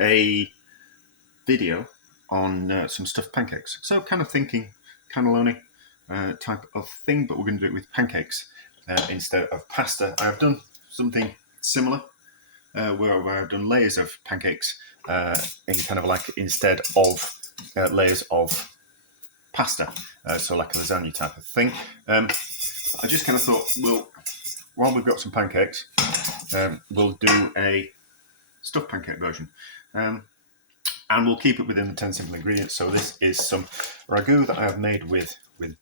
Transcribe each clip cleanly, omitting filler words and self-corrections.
a video on some stuffed pancakes. So kind of thinking cannelloni type of thing, but we're going to do it with pancakes instead of pasta. I've done something similar where I've done layers of pancakes in kind of like instead of layers of pasta, so like a lasagna type of thing. I just kind of thought, well, while we've got some pancakes, we'll do a stuffed pancake version. And we'll keep it within the 10 simple ingredients. So this is some ragu that I have made with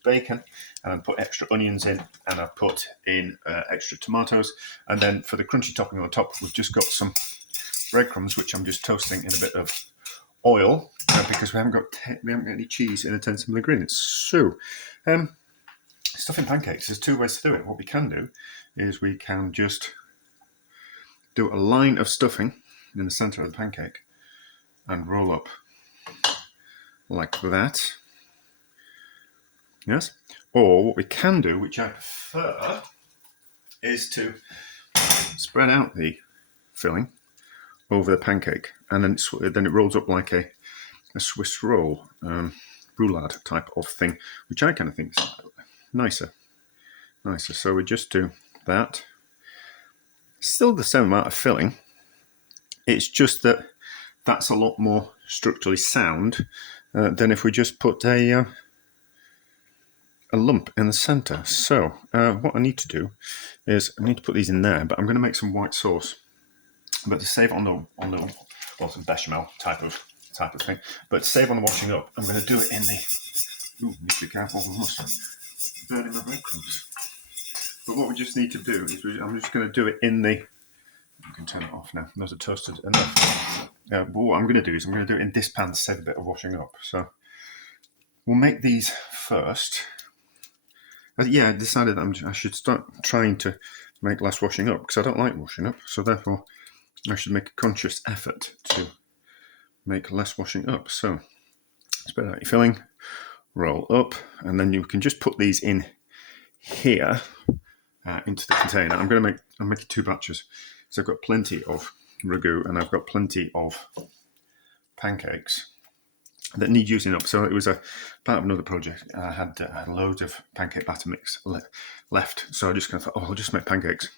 bacon, and I've put extra onions in, and I've put in extra tomatoes. And then for the crunchy topping on top, we've just got some breadcrumbs, which I'm just toasting in a bit of oil because we haven't got any cheese in the 10 simple ingredients. So, stuffing pancakes, there's two ways to do it. What we can do is we can just do a line of stuffing in the center of the pancake and roll up like that. Yes. Or what we can do, which I prefer, is to spread out the filling over the pancake, and then it rolls up like a Swiss roll, roulade type of thing, which I kind of think is nicer. So we just do that. Still the same amount of filling. It's just that that's a lot more structurally sound than if we just put a lump in the center. So what I need to do is I need to put these in there, but I'm going to make some white sauce. But to save on the some bechamel type of thing. But to save on the washing up, I'm going to do it in the. Ooh, need to be careful. I'm almost burning my breadcrumbs. But what we just need to do is I'm just going to do it in the. You can turn it off now. Those are toasted enough. But what I'm going to do is I'm going to do it in this pan to save a bit of washing up. So we'll make these first. Yeah, I decided that I should start trying to make less washing up because I don't like washing up. So therefore, I should make a conscious effort to make less washing up. So spread out your filling, roll up, and then you can just put these in here into the container. I'm making two batches. So I've got plenty of ragu and I've got plenty of pancakes that need using up. So it was a part of another project. I had loads of pancake batter mix left. So I just kind of thought, I'll just make pancakes,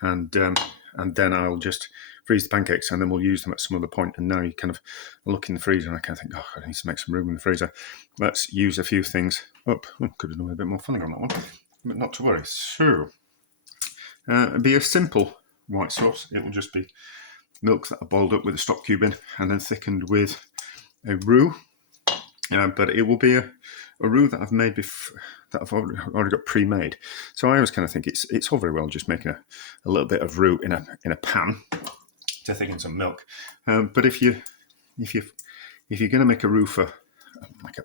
and then I'll just freeze the pancakes, and then we'll use them at some other point. And now you kind of look in the freezer, and I kind of think, I need to make some room in the freezer. Let's use a few things up. Could have done a bit more filling on that one, but not to worry. So it'll be a simple white sauce. It will just be milk that I boiled up with a stock cube in, and then thickened with a roux. But it will be a roux that I've made that I've already got pre-made. So I always kind of think it's all very well just making a little bit of roux in a pan to thicken some milk. But if you're going to make a roux for like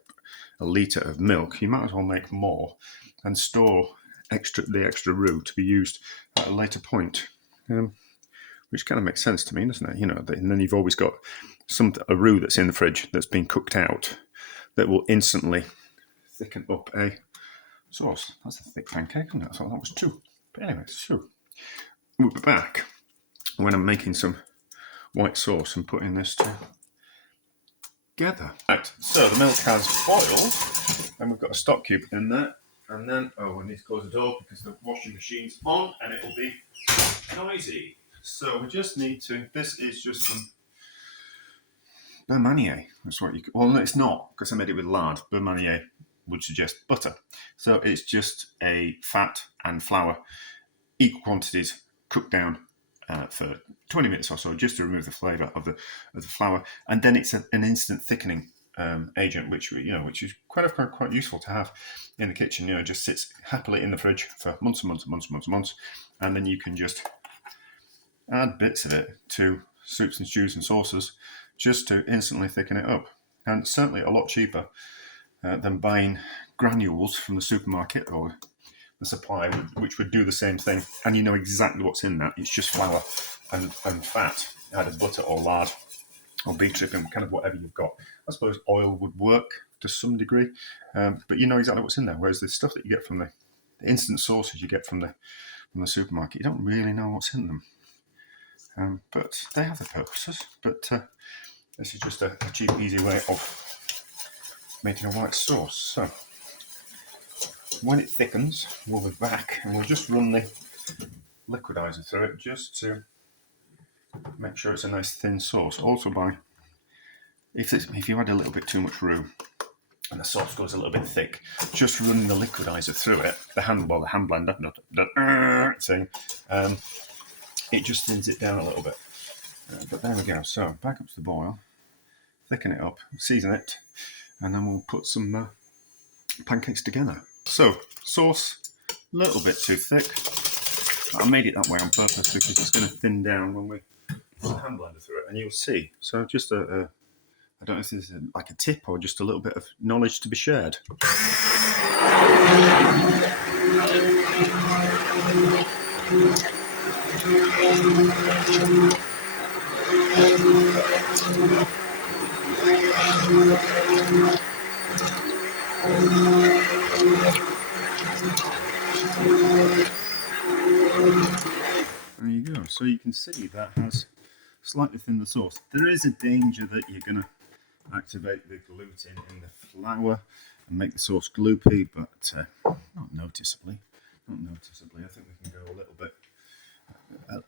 a litre of milk, you might as well make more and store the extra roux to be used at a later point. Which kind of makes sense to me, doesn't it? And then you've always got a roux that's in the fridge that's been cooked out that will instantly thicken up a sauce. That's a thick pancake, isn't it? So that was two. But anyway, so we'll be back when I'm making some white sauce and putting this together. Right, so the milk has boiled, and we've got a stock cube in there. And then, we need to close the door because the washing machine's on and it will be noisy. So we just need to, this is just some beurre manier. That's what well, no, it's not, because I made it with lard. Beurre manier would suggest butter. So it's just a fat and flour, equal quantities, cooked down for 20 minutes or so, just to remove the flavour of the flour. And then it's an instant thickening agent, which is quite useful to have in the kitchen. It just sits happily in the fridge for months and months and months and months and months, and then you can just add bits of it to soups and stews and sauces just to instantly thicken it up. And certainly a lot cheaper than buying granules from the supermarket or the supply, which would do the same thing. And you know exactly what's in that. It's just flour and fat, either butter or lard or beef dripping, kind of whatever you've got. I suppose oil would work to some degree, but you know exactly what's in there. Whereas the stuff that you get from the instant sauces you get from the supermarket, you don't really know what's in them. But they have their purposes. But this is just a cheap, easy way of making a white sauce. So when it thickens, we'll be back and we'll just run the liquidizer through it just to make sure it's a nice thin sauce. Also, if you add a little bit too much roux and the sauce goes a little bit thick, just running the liquidizer through it, the hand blender, thing, it just thins it down a little bit. But there we go. So back up to the boil, thicken it up, season it, and then we'll put some pancakes together. So sauce, a little bit too thick. I made it that way on purpose because it's going to thin down when we put the hand blender through it, and you'll see. So just I don't know if this is like a tip or just a little bit of knowledge to be shared. There you go. So you can see that has slightly thinned the sauce. There is a danger that you're going to activate the gluten in the flour and make the sauce gloopy, but not noticeably. Not noticeably. I think we can go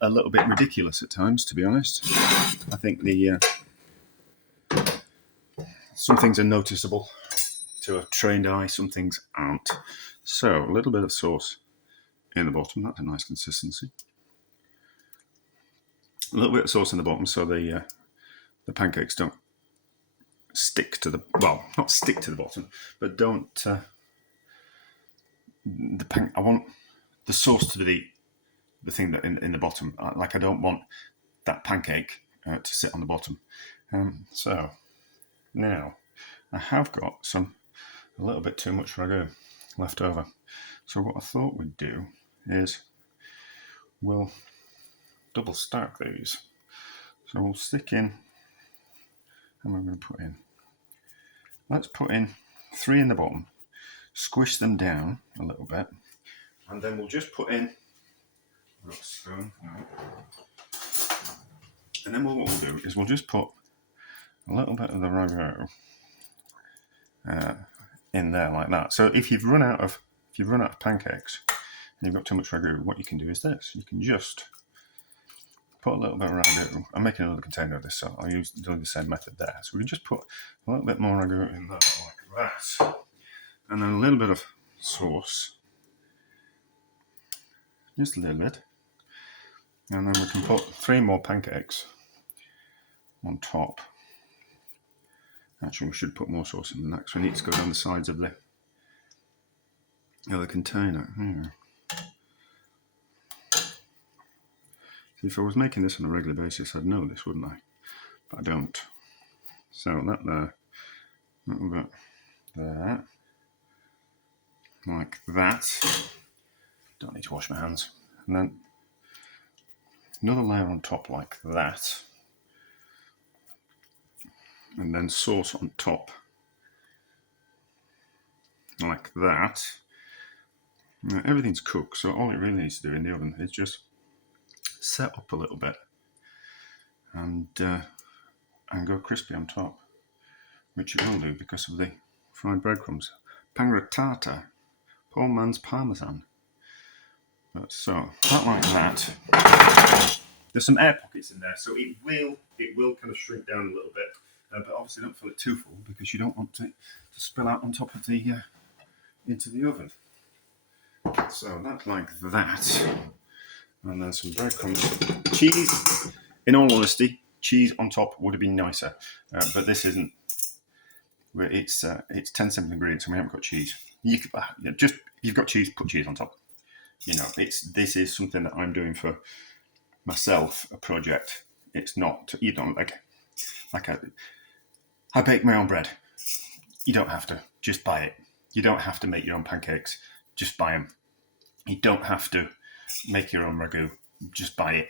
a little bit ridiculous at times, to be honest. I think some things are noticeable to a trained eye, some things aren't. So a little bit of sauce in the bottom. That's a nice consistency. A little bit of sauce in the bottom so the pancakes don't stick to the, well, not stick to the bottom, but don't, I want the sauce to be the thing that in the bottom. Like I don't want that pancake to sit on the bottom. So now I have got a little bit too much ragu left over. So what I thought we'd do is we'll double stack these. So we'll stick in, and we're going to put in, let's put in 3 in the bottom, squish them down a little bit, and then we'll just put in, I've got a spoon, and then what we'll do is we'll just put a little bit of the ragu in there like that. So if you've run out of pancakes and you've got too much ragu, what you can do is this. You can just put a little bit of ragu. I'm making another container of this, so I'll do the same method there. So we can just put a little bit more ragu in there like that, and then a little bit of sauce, just a little bit, and then we can put 3 more pancakes on top. Actually, we should put more sauce in the next. We need to go down the sides of the container. Here. If I was making this on a regular basis, I'd know this, wouldn't I? But I don't. So that there, little bit there, like that. Don't need to wash my hands. And then another layer on top like that. And then sauce on top like that. Now, everything's cooked, so all it really needs to do in the oven is just set up a little bit and go crispy on top, which it will do because of the fried breadcrumbs. Pangrattata, poor man's parmesan. But so not like that. There's some air pockets in there, so it will kind of shrink down a little bit. But obviously don't fill it too full because you don't want it to spill out on top of the into the oven. So that's like that. And then some breadcrumbs. Cheese, in all honesty, cheese on top would have been nicer. But this isn't. It's 10-7 ingredients and we haven't got cheese. Just if you've got cheese, put cheese on top. This is something that I'm doing for myself, a project. It's not, you don't I bake my own bread. You don't have to. Just buy it. You don't have to make your own pancakes. Just buy them. You don't have to make your own ragu. Just buy it.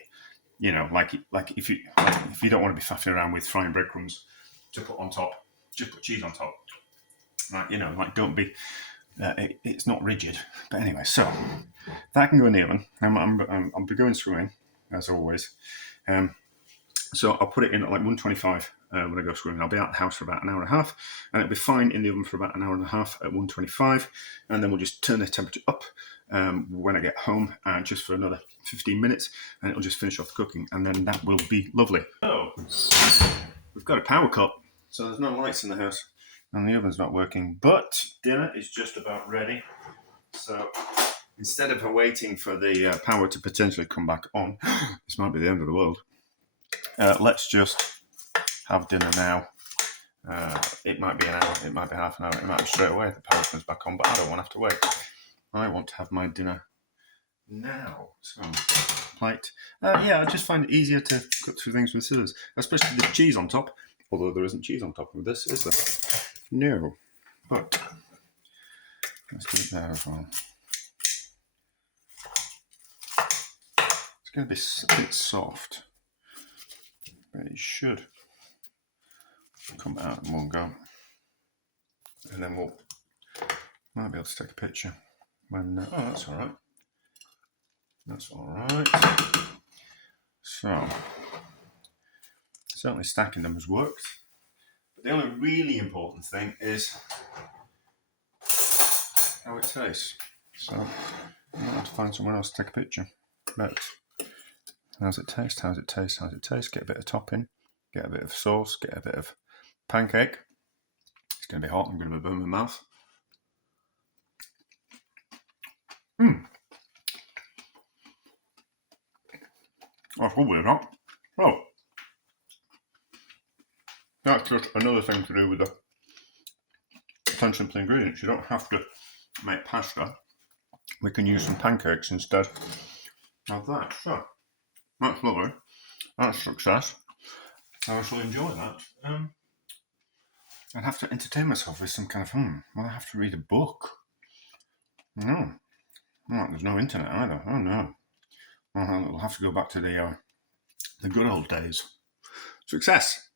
If you don't want to be faffing around with frying breadcrumbs to put on top, just put cheese on top. Don't be. It's not rigid. But anyway, so that can go in the oven. I'll be going through in as always. So I'll put it in at like 125 when I go swimming. I'll be out of the house for about an hour and a half, and it'll be fine in the oven for about an hour and a half at 125. And then we'll just turn the temperature up when I get home, just for another 15 minutes, and it'll just finish off the cooking, and then that will be lovely. Oh, we've got a power cut, so there's no lights in the house, and the oven's not working. But dinner is just about ready. So instead of waiting for the power to potentially come back on, this might be the end of the world. Let's just have dinner now. It might be an hour, it might be half an hour, it might be straight away if the power comes back on, but I don't want to have to wait. I want to have my dinner now. So, plate. Yeah, I just find it easier to cut through things with scissors, especially the cheese on top. Although there isn't cheese on top of this, is there? No. But let's do it there as well. It's going to be a bit soft, but it should come out in one go. And then we'll might be able to take a picture when. Oh, that's all right. That's all right. So certainly stacking them has worked. But the only really important thing is how it tastes. So I might have to find somewhere else to take a picture. But how's it taste? How's it taste? How's it taste? Get a bit of topping, get a bit of sauce, get a bit of pancake. It's going to be hot. I'm going to burn my mouth. That's lovely, not? Oh, that's just another thing to do with the 10 simple ingredients. You don't have to make pasta. We can use some pancakes instead of that. So that's lovely. That's success. I shall enjoy that. I'd have to entertain myself with some kind of well, I have to read a book. No. Oh, there's no internet either. Oh no. Well, I'll have to go back to the good old days. Success.